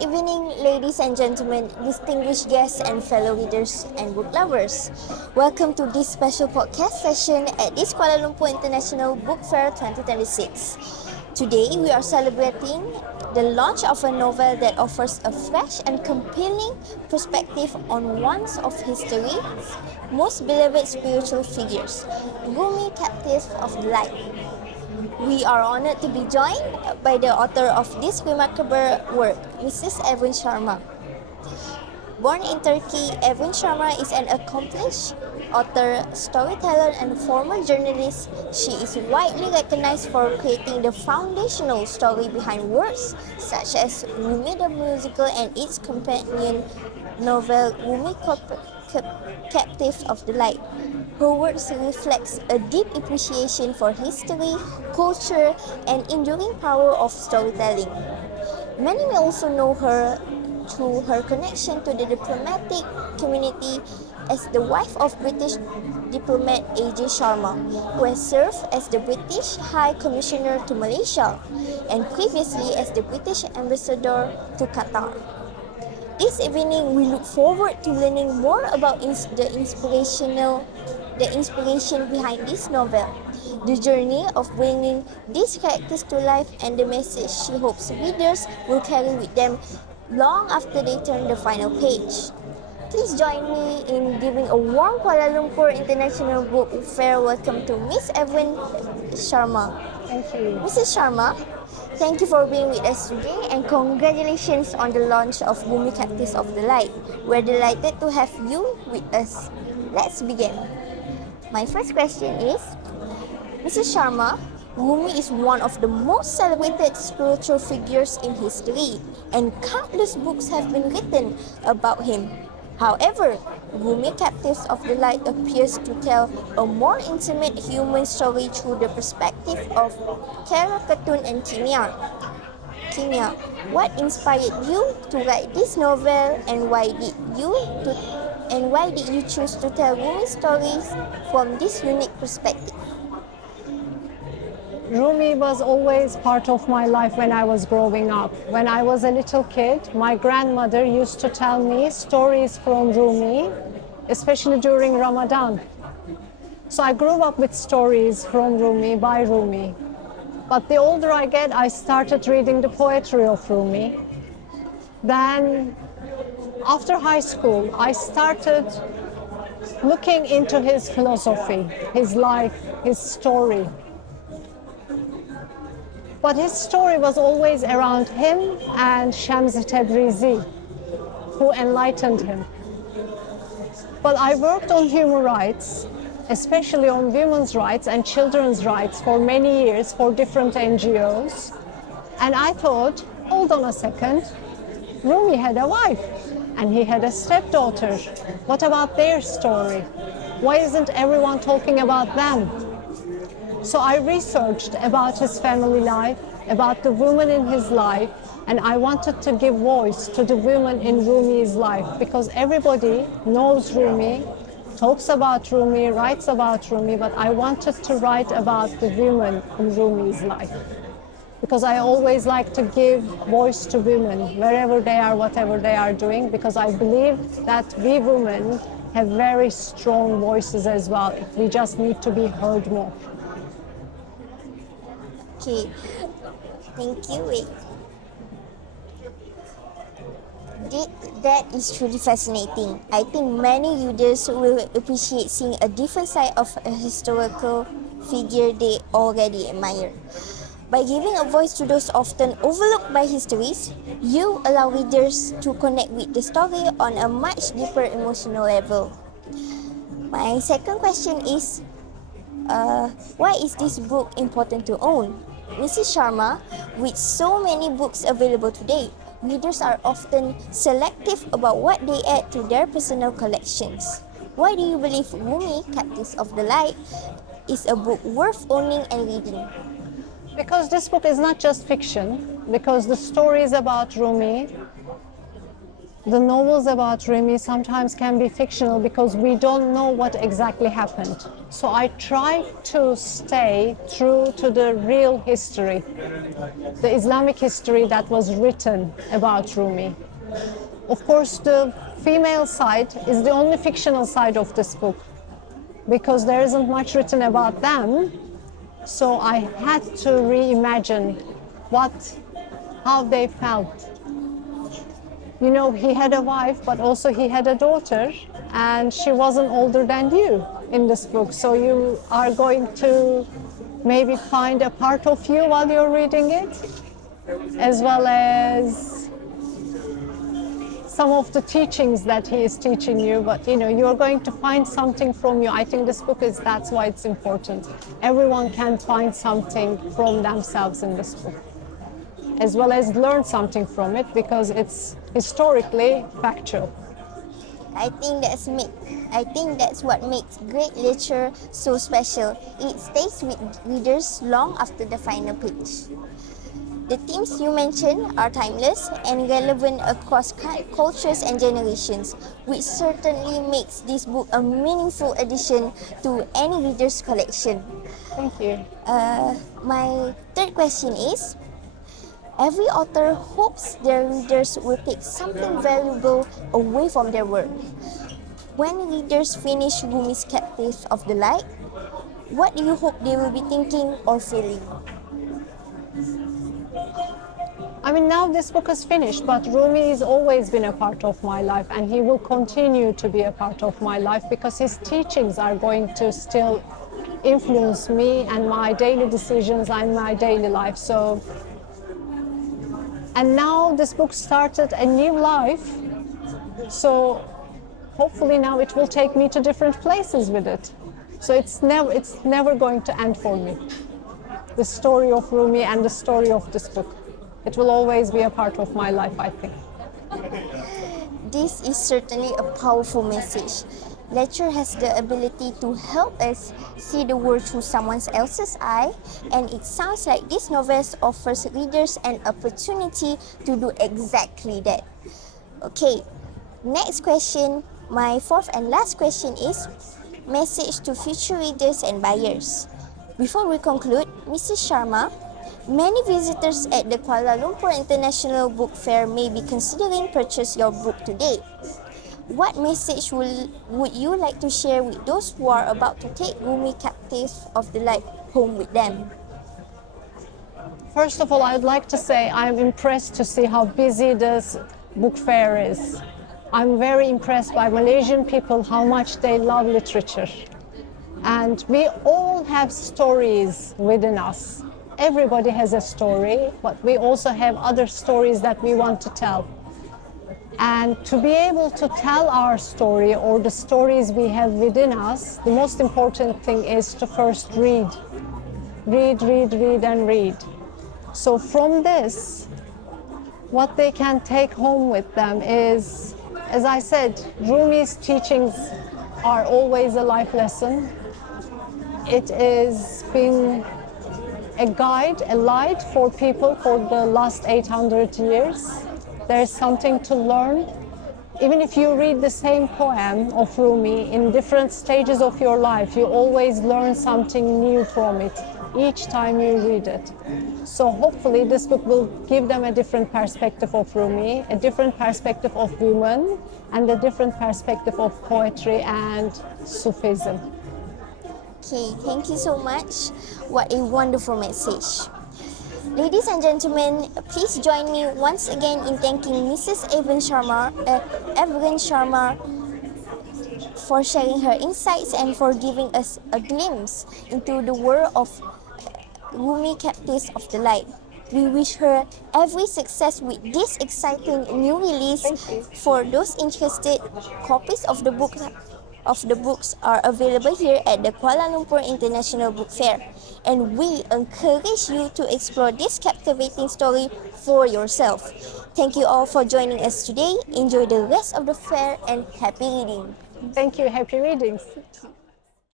Good evening, ladies and gentlemen, distinguished guests and fellow readers and book lovers. Welcome to this special podcast session at this Kuala Lumpur International Book Fair 2026. Today, we are celebrating the launch of a novel that offers a fresh and compelling perspective on one of history's most beloved spiritual figures, RUMI, Captive of the Light. We are honored to be joined by the author of this remarkable work, Mrs. Evren Sharma. Born in Turkey, Evren Sharma is an accomplished author, storyteller, and former journalist. She is widely recognized for creating the foundational story behind works such as RUMI the Musical and its companion novel, RUMI Captive of the Light. Her works reflects a deep appreciation for history, culture, and enduring power of storytelling. Many may also know her through her connection to the diplomatic community as the wife of British diplomat A.J. Sharma, who has served as the British High Commissioner to Malaysia and previously as the British Ambassador to Qatar. This evening, we look forward to learning more about the inspiration behind this novel, the journey of bringing these characters to life, and the message she hopes readers will carry with them long after they turn the final page. Please join me in giving a warm Kuala Lumpur International Book Fair welcome to Miss Evren Sharma. Thank you. Mrs. Sharma, thank you for being with us today and congratulations on the launch of RUMI Captives of the Light. We're delighted to have you with us. Let's begin. My first question is, Mrs. Sharma, RUMI is one of the most celebrated spiritual figures in history and countless books have been written about him. However, RUMI Captives of the Light appears to tell a more intimate human story through the perspective of Kara Katun and Kimia. Kimia, what inspired you to write this novel and why did you choose to tell RUMI stories from this unique perspective? RUMI was always part of my life when I was growing up. When I was a little kid, my grandmother used to tell me stories from RUMI, especially during Ramadan. So I grew up with stories from RUMI, by RUMI. But the older I get, I started reading the poetry of RUMI. Then, after high school, I started looking into his philosophy, his life, his story. But his story was always around him and Shams Tabrizi, who enlightened him. But I worked on human rights, especially on women's rights and children's rights for many years for different NGOs. And I thought, hold on a second, RUMI had a wife and he had a stepdaughter. What about their story? Why isn't everyone talking about them? So I researched about his family life, about the women in his life, and I wanted to give voice to the women in RUMI's life because everybody knows RUMI, talks about RUMI, writes about RUMI, but I wanted to write about the women in RUMI's life because I always like to give voice to women wherever they are, whatever they are doing, because I believe that we women have very strong voices as well. We just need to be heard more. Okay, thank you. That is truly fascinating. I think many readers will appreciate seeing a different side of a historical figure they already admire. By giving a voice to those often overlooked by histories, you allow readers to connect with the story on a much deeper emotional level. My second question is, why is this book important to own? Mrs. Sharma, with so many books available today, readers are often selective about what they add to their personal collections. Why do you believe RUMI, Captives of the Light, is a book worth owning and reading? Because this book is not just fiction, because the stories about RUMI the novels about Rumi sometimes can be fictional because we don't know what exactly happened. So I try to stay true to the real history, the Islamic history that was written about Rumi. Of course, the female side is the only fictional side of this book because there isn't much written about them. So I had to reimagine how they felt. You know, he had a wife, but also he had a daughter, and she wasn't older than you in this book. So you are going to maybe find a part of you while you're reading it, as well as some of the teachings that he is teaching you, but you know, you're going to find something from you. I think this book that's why it's important. Everyone can find something from themselves in this book, as well as learn something from it because it's historically factual. I think that's what makes great literature so special. It stays with readers long after the final page. The themes you mentioned are timeless and relevant across cultures and generations, which certainly makes this book a meaningful addition to any reader's collection. Thank you. My third question is, every author hopes their readers will take something valuable away from their work. When readers finish Rumi's Captive of the Light, what do you hope they will be thinking or feeling? I mean, now this book is finished, but Rumi has always been a part of my life, and he will continue to be a part of my life because his teachings are going to still influence me and my daily decisions and my daily life. So, and now this book started a new life, so hopefully now it will take me to different places with it. So it's never going to end for me. The story of Rumi and the story of this book. It will always be a part of my life, I think. This is certainly a powerful message. Literature has the ability to help us see the world through someone else's eye, and it sounds like this novel offers readers an opportunity to do exactly that. Okay, next question. My fourth and last question is message to future readers and buyers. Before we conclude, Mrs. Sharma, many visitors at the Kuala Lumpur International Book Fair may be considering purchase your book today. What message would you like to share with those who are about to take Rumi Captive of the Light home with them? First of all, I would like to say I'm impressed to see how busy this book fair is. I'm very impressed by Malaysian people, how much they love literature. And we all have stories within us. Everybody has a story, but we also have other stories that we want to tell. And to be able to tell our story or the stories we have within us, the most important thing is to first read. Read, read, read, and read. So from this, what they can take home with them is, as I said, Rumi's teachings are always a life lesson. It has been a guide, a light for people for the last 800 years. There's something to learn. Even if you read the same poem of Rumi in different stages of your life, you always learn something new from it each time you read it. So hopefully this book will give them a different perspective of Rumi, a different perspective of women, and a different perspective of poetry and Sufism. Okay, thank you so much. What a wonderful message. Ladies and gentlemen, please join me once again in thanking Mrs. Evren Sharma for sharing her insights and for giving us a glimpse into the world of Rumi Captives of the Light. We wish her every success with this exciting new release. For those interested, copies of the books are available here at the Kuala Lumpur International Book Fair, and we encourage you to explore this captivating story for yourself. Thank you all for joining us today. Enjoy the rest of the fair and happy reading. Thank you. Happy readings.